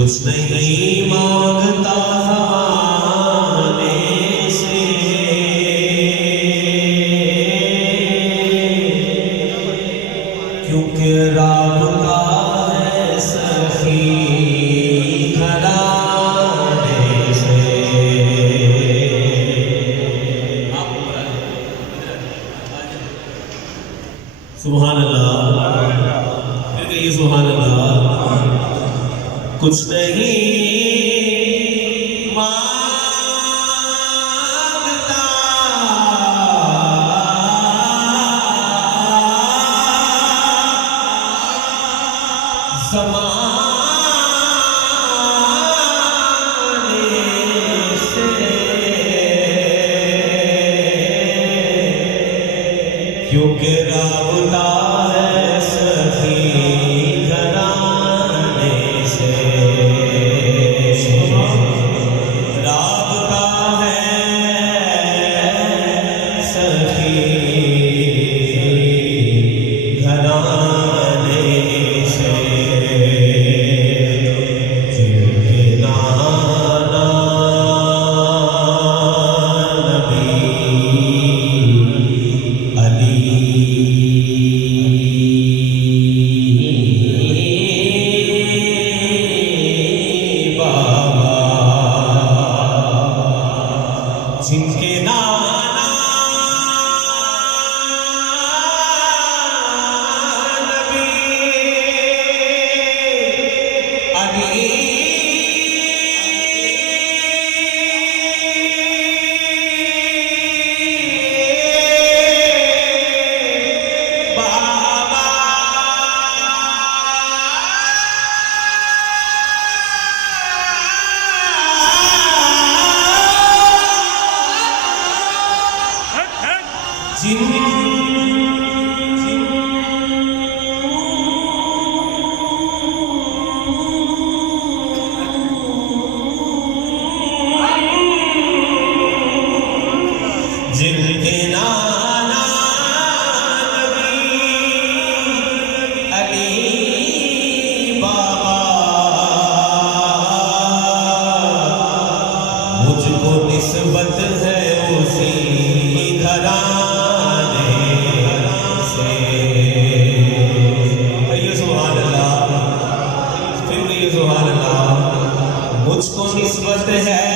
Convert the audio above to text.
कुछ नहीं मांगता ज़माने से, क्योंकि राबता है सखी घराने से। सुभान अल्लाह, फिर कहिए सुभान अल्लाह। कुछ नहीं मांगता ज़माने से, क्योंकि राबता है सखी घराने से। राबता है सखी घराने से, जिनके नाना नबी अली बाबा, जिनके नाना नबी अली बाबा, जिनके नाना नबी अली बाबा, मुझको निस्बत है उसी घराने से। कहिए सुभान अल्लाह, फिर कहिए सुभान अल्लाह। मुझको निस्बत है